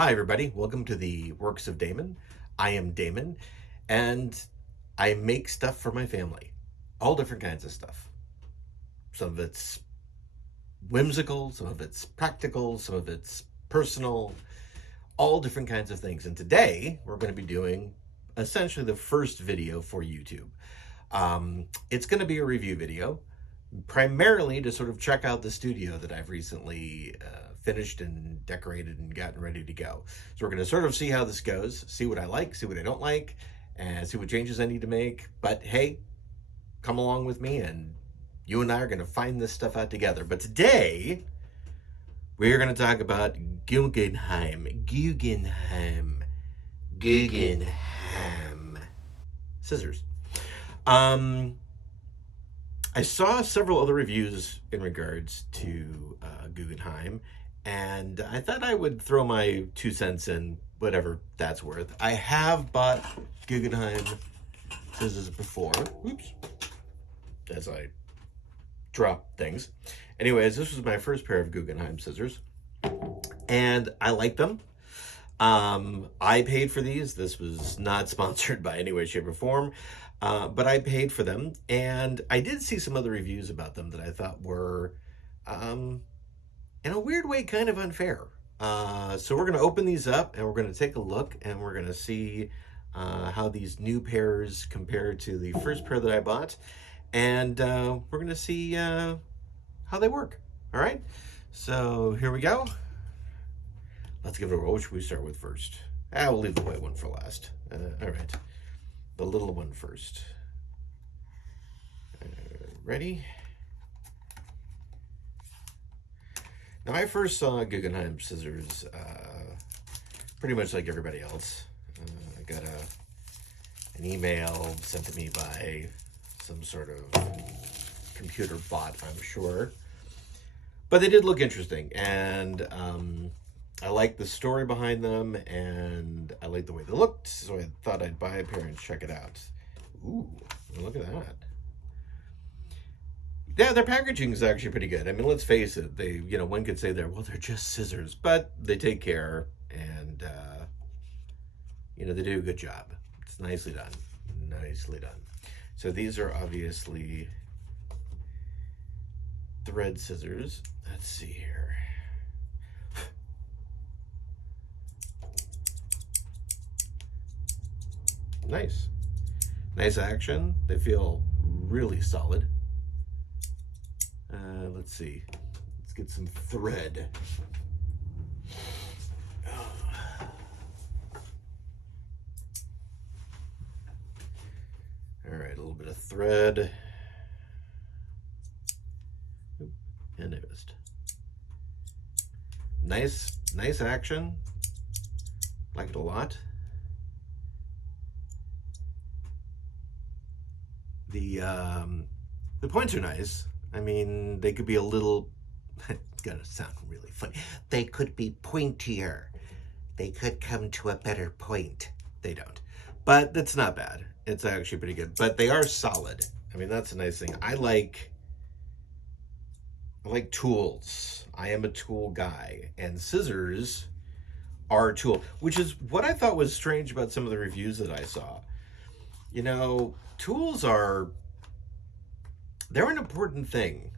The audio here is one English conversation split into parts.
Hi, everybody. Welcome to the Works of Damon. I am Damon, and I make stuff for my family. All different kinds of stuff. Some of it's whimsical, some of it's practical, some of it's personal, all different kinds of things. And today, we're going to be doing essentially the first video for YouTube. It's going to be a review video, primarily to sort of check out the studio that I've recently finished and decorated and gotten ready to go. So we're going to sort of see how this goes, see what I like, see what I don't like, and see what changes I need to make. But hey, come along with me and you and I are going to find this stuff out together. But today, we're going to talk about Guggenheim. Scissors. I saw several other reviews in regards to Guggenheim, and I thought I would throw my 2 cents in, whatever that's worth. I have bought Guggenheim scissors before. Oops. As I drop things. Anyways, this was my first pair of Guggenheim scissors, and I like them. I paid for these. This was not sponsored by any way, shape, or form. But I paid for them, and I did see some other reviews about them that I thought were, in a weird way, kind of unfair. So we're going to open these up, and we're going to take a look, and we're going to see how these new pairs compare to the first pair that I bought, and we're going to see how they work. All right? So here we go. Let's give it a roll. What should we start with first? We'll leave the white one for last. All right. The little one first. Ready? Now, I first saw Guggenheim scissors pretty much like everybody else. I got an email sent to me by some sort of computer bot, I'm sure. But they did look interesting, and I liked the story behind them, and I liked the way they looked, so I thought I'd buy a pair and check it out. Ooh, look at that. Yeah, their packaging is actually pretty good. I mean, let's face it, one could say they're just scissors, but they take care, and, they do a good job. It's nicely done. Nicely done. So these are obviously thread scissors. Let's see here. Nice action. They feel really solid. Let's see. Let's get some thread. All right, a little bit of thread. Oop, and I missed. Nice action. Like it a lot. The points are nice. I mean, they could be a little, it's gonna sound really funny. They could be pointier. They could come to a better point. They don't. But that's not bad. It's actually pretty good. But they are solid. I mean, that's a nice thing. I like tools. I am a tool guy. And scissors are a tool, which is what I thought was strange about some of the reviews that I saw. Tools they're an important thing.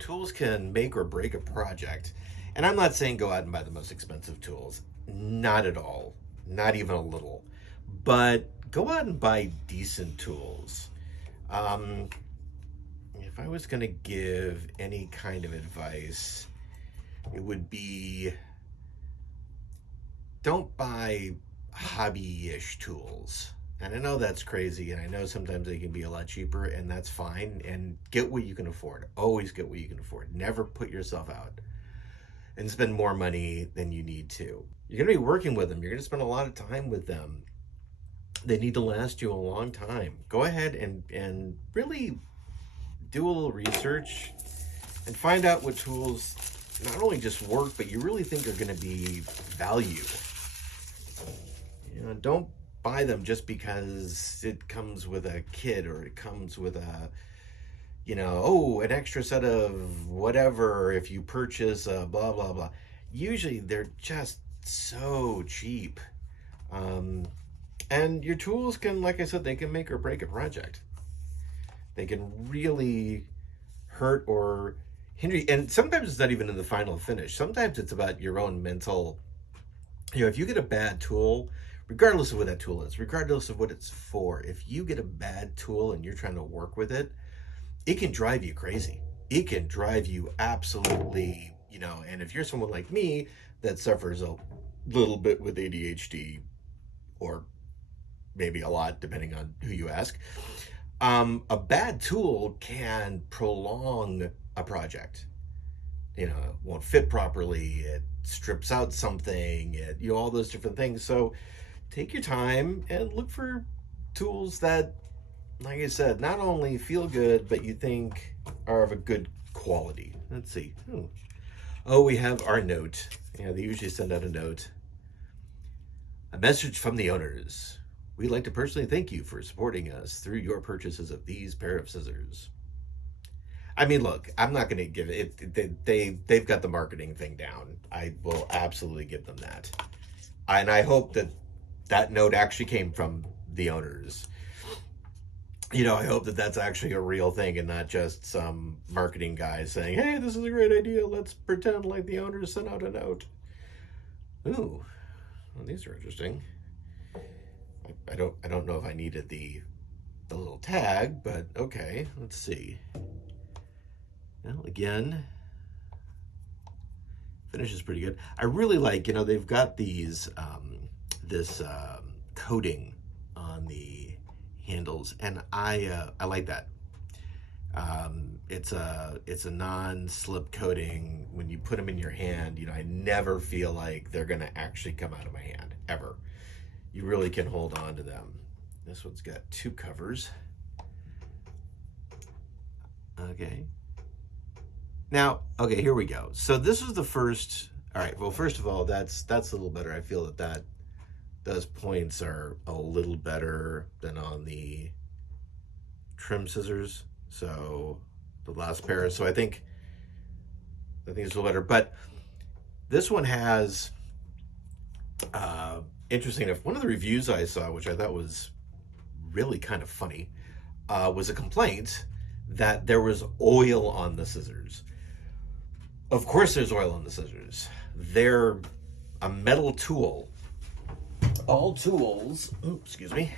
Tools can make or break a project. And I'm not saying go out and buy the most expensive tools. Not at all. Not even a little. But go out and buy decent tools. If I was going to give any kind of advice, it would be don't buy hobby-ish tools. And I know that's crazy, and I know sometimes they can be a lot cheaper, and that's fine. And get what you can afford. Always get what you can afford. Never put yourself out and spend more money than you need to. You're going to be working with them. You're going to spend a lot of time with them. They need to last you a long time. Go ahead and really do a little research and find out what tools not only just work, but you really think are going to be value. Don't buy them just because it comes with a kit or it comes with a, an extra set of whatever if you purchase a blah, blah, blah. Usually they're just so cheap. Um, and your tools can, like I said, they can make or break a project. They can really hurt or hinder you. And sometimes it's not even in the final finish. Sometimes it's about your own mental. If you get a bad tool, regardless of what that tool is, regardless of what it's for, if you get a bad tool and you're trying to work with it, it can drive you crazy. It can drive you absolutely, and if you're someone like me that suffers a little bit with ADHD, or maybe a lot, depending on who you ask, a bad tool can prolong a project. It won't fit properly. It strips out something. All those different things. So take your time and look for tools that, like I said, not only feel good, but you think are of a good quality. Let's see. Oh, we have our note. They usually send out a note. A message from the owners. We'd like to personally thank you for supporting us through your purchases of these pair of scissors. I mean, look, I'm not going to give it. They've got the marketing thing down. I will absolutely give them that, and I hope that note actually came from the owners. I hope that that's actually a real thing and not just some marketing guy saying, "Hey, this is a great idea. Let's pretend like the owners sent out a note." Ooh, well, these are interesting. I don't know if I needed the little tag, but okay. Let's see. Well, again, finish is pretty good. I really like, they've got these this coating on the handles, and I like that. It's a non-slip coating. When you put them in your hand, I never feel like they're gonna actually come out of my hand ever. You really can hold on to them. This one's got two covers. Okay. Now, okay, here we go. So this is the first. All right. Well, first of all, that's a little better. I feel that those points are a little better than on the trim scissors. So the last pair. So I think it's a little better. But this one has, interesting enough, one of the reviews I saw, which I thought was really kind of funny, was a complaint that there was oil on the scissors. Of course there's oil on the scissors. They're a metal tool. All tools, excuse me,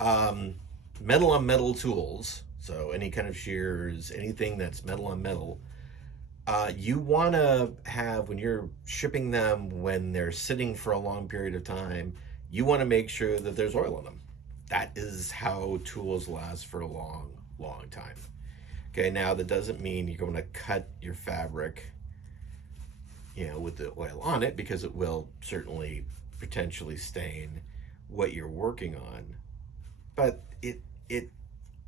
metal on metal tools. So any kind of shears, anything that's metal on metal, you want to have, when you're shipping them, when they're sitting for a long period of time, you want to make sure that there's oil in them. That is how tools last for a long, long time. Okay, now that doesn't mean you're going to cut your fabric, with the oil on it, because it will certainly potentially stain what you're working on. But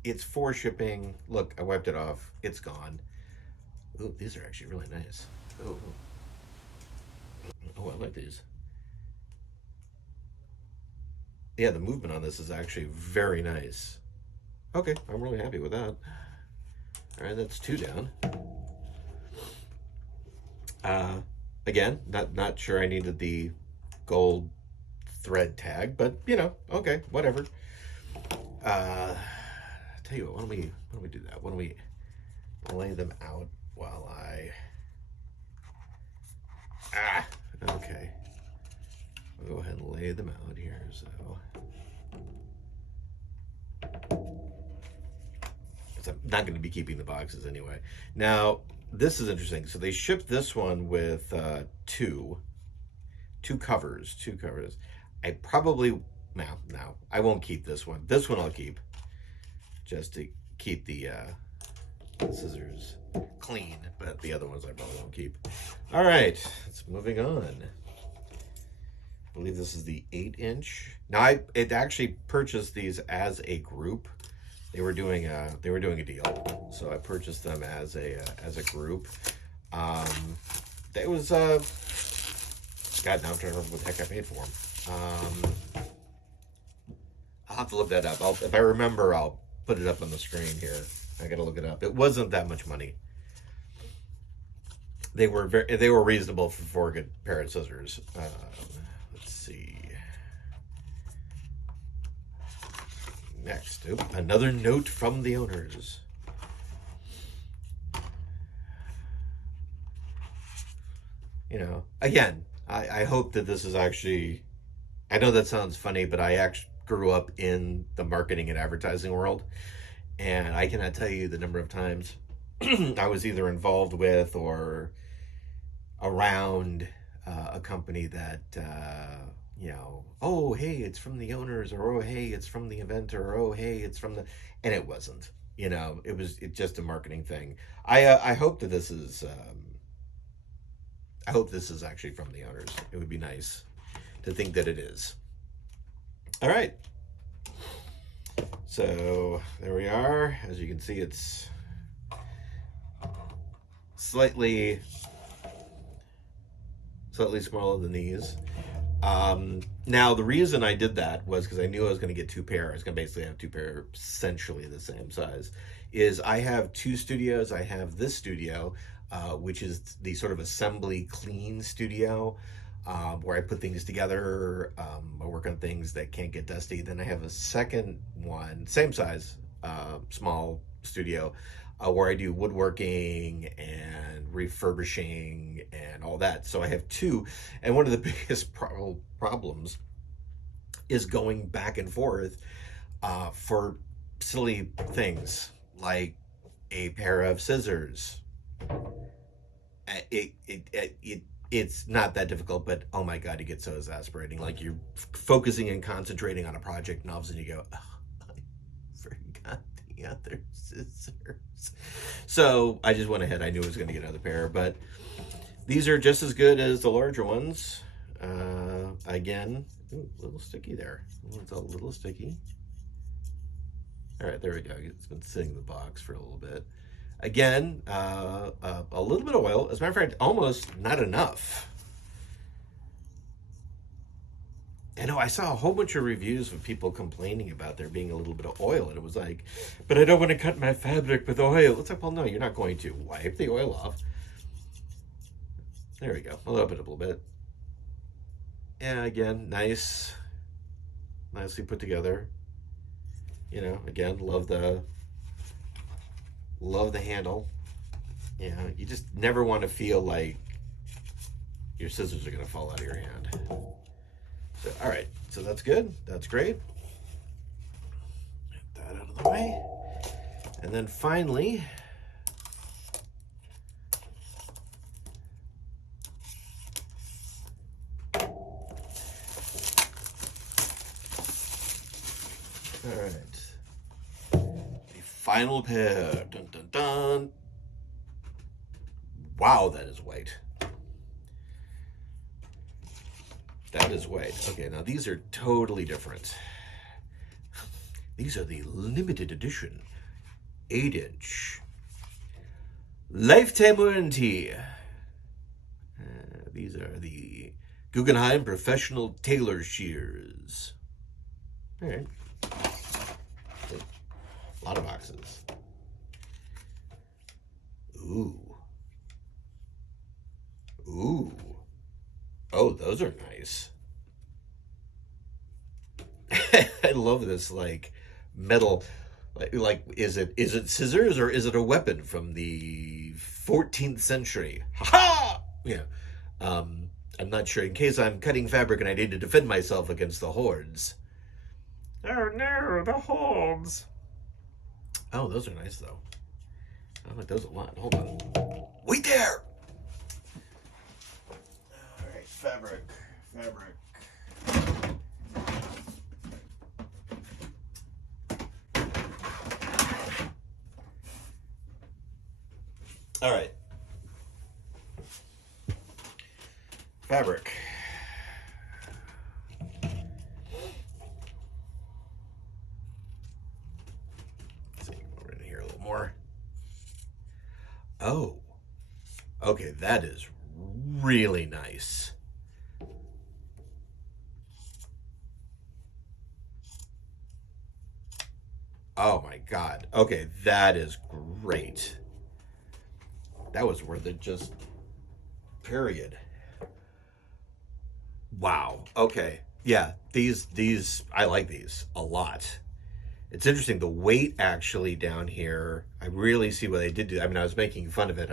it's for shipping. Look, I wiped it off. It's gone. Oh, these are actually really nice. Oh, I like these. Yeah, the movement on this is actually very nice. Okay, I'm really happy with that. All right, that's two down. Again, not sure I needed the gold thread tag, but okay, whatever. Tell you what, why don't we do that? Why don't we lay them out while I okay. I'll go ahead and lay them out here. So I'm not going to be keeping the boxes anyway. Now, this is interesting. So they shipped this one with two covers. I probably, no, I won't keep this one. This one I'll keep, just to keep the scissors clean, but the other ones I probably won't keep. All right, it's moving on. I believe this is the 8-inch. Now I actually purchased these as a group. They were doing a deal, so I purchased them as a group. That was God, now I'm trying to remember what the heck I paid for them. I'll have to look that up. If I remember, I'll put it up on the screen here. I gotta look it up. It wasn't that much money. they were reasonable for a good pair of scissors. Let's see. Next, another note from the owners. Again, I hope that this is actually. I know that sounds funny, but I actually grew up in the marketing and advertising world, and I cannot tell you the number of times I was either involved with or around a company that oh hey, it's from the owners, or oh hey, it's from the inventor, or oh hey, it's from the, and it wasn't. It just a marketing thing. I hope that this is. I hope this is actually from the owners. It would be nice to think that it is. All right. So there we are. As you can see, it's slightly smaller than these. Now, the reason I did that was because I knew I was going to get two pair. I was going to basically have two pair essentially the same size. Is I have two studios. I have this studio, which is the sort of assembly clean studio, where I put things together. I work on things that can't get dusty. Then I have a second one, same size, small studio, where I do woodworking and refurbishing and all that. So I have two, and one of the biggest problems is going back and forth for silly things like a pair of scissors. It's not that difficult, but oh my god, it gets so exasperating. Like you're focusing and concentrating on a project, and all of a sudden you go, oh, I forgot the other scissors. So I just went ahead. I knew I was going to get another pair, but these are just as good as the larger ones. Again, ooh, a little sticky there. It's a little sticky. All right, there we go. It's been sitting in the box for a little bit. Again, a little bit of oil. As a matter of fact, almost not enough. I saw a whole bunch of reviews of people complaining about there being a little bit of oil, and it was like, but I don't want to cut my fabric with oil. It's like, well, no, you're not going to. Wipe the oil off. There we go. A little bit. And again, nicely put together. Again, love the handle. You just never want to feel like your scissors are going to fall out of your hand. So, all right. So that's good. That's great. Get that out of the way. And then finally, all right. The final pair. Dun, dun, dun. Wow, that is white. That is white. Okay, now these are totally different. These are the limited edition 8-inch lifetime warranty. These are the Guggenheim professional tailor shears. All right. A lot of boxes. Ooh. Oh, those are nice. I love this, like, metal. Like, is it scissors or is it a weapon from the 14th century? Ha! Yeah. I'm not sure. In case I'm cutting fabric and I need to defend myself against the hordes. Oh no, the hordes. Oh, those are nice though. I like those a lot. Hold on. Wait there! Alright, fabric. Alright. Fabric. Let's see, we're in here a little more. Oh. Okay, that is really nice. Oh my god. Okay, that is great. That was worth it just period. Wow. Okay. Yeah, these I like these a lot. It's interesting the weight actually down here. I really see what they did do. I mean, I was making fun of it.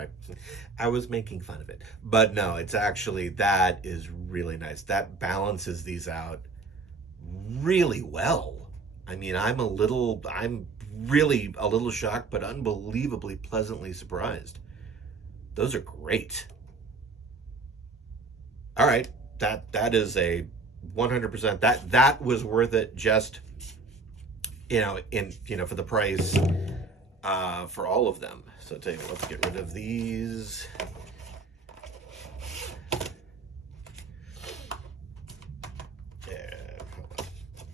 I was making fun of it, but no, it's actually that is really nice. That balances these out really well. I mean, I'm really a little shocked, but unbelievably pleasantly surprised. Those are great. All right, that is a 100%. That was worth it. Just for the price, for all of them. So tell you what, let's get rid of these. Yeah,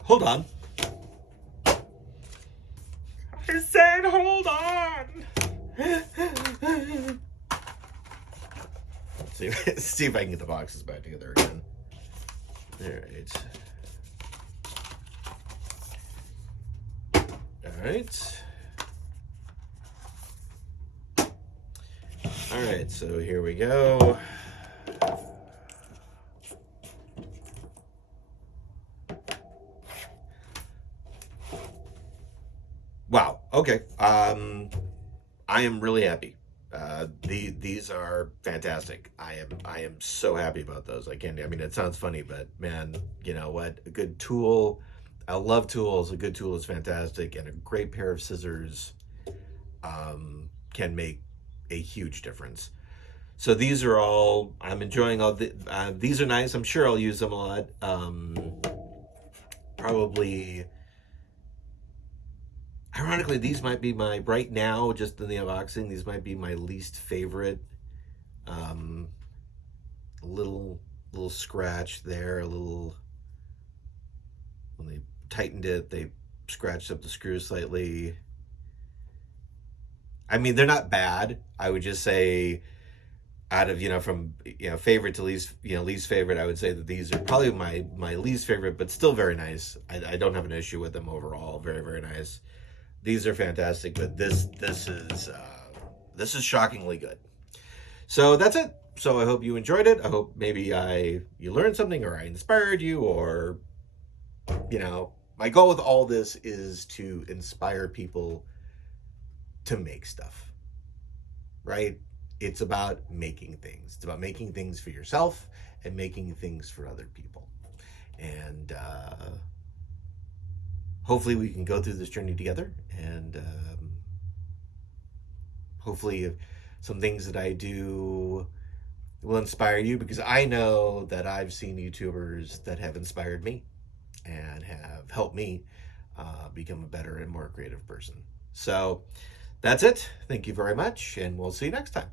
hold on. I said hold on. See if I can get the boxes back together again. All right. All right. All right, so here we go. Wow. Okay. I am really happy. These are fantastic. I am so happy about those. I can't. I mean, it sounds funny, but man, you know what? A good tool. I love tools. A good tool is fantastic, and a great pair of scissors can make a huge difference. So these are all. I'm enjoying all the. These are nice. I'm sure I'll use them a lot. Probably. Ironically, these might be my right now, just in the unboxing. These might be my least favorite. Um, a little scratch there. A little when they tightened it, they scratched up the screw slightly. I mean, they're not bad. I would just say, out of from favorite to least favorite, I would say that these are probably my least favorite, but still very nice. I don't have an issue with them overall. Very, very nice. These are fantastic, but this is shockingly good. So that's it. So I hope you enjoyed it. I hope maybe you learned something, or I inspired you, or my goal with all this is to inspire people to make stuff. Right? It's about making things. It's about making things for yourself and making things for other people. And hopefully we can go through this journey together, and hopefully some things that I do will inspire you, because I know that I've seen YouTubers that have inspired me and have helped me become a better and more creative person. So that's it. Thank you very much, and we'll see you next time.